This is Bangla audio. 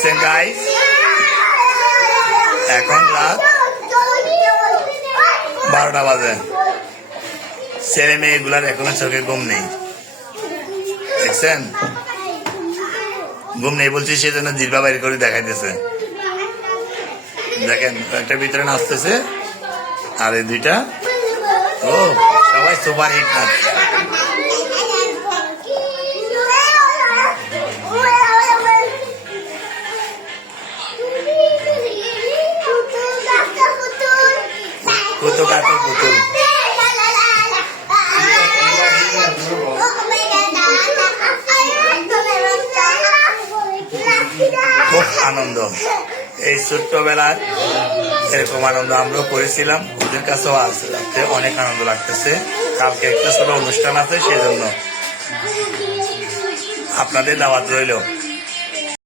দেখছেন গাইস, এখন রাত 12টা বাজে। ছেলে মেয়েগুলার এখনো চোখে ঘুম নেই, দেখছেন? ঘুম নেই বলছি সেজন্য জিহ্বা বাইর করে দেখাইতেছে। দেখেন একটা ভিতরে নাচতেছে আর এই দুইটা ও সবাই সুপার হিট নাচ। পুতুল কাতুল পুতুল খুব আনন্দ। এই ছোট্টবেলার এরকম আনন্দ আমরাও করেছিলাম, ওদের কাছেও আজ রাত্রে অনেক আনন্দ লাগতেছে। কালকে একটা ছোট অনুষ্ঠান আছে, সেজন্য আপনাদের দাওয়াত রইল।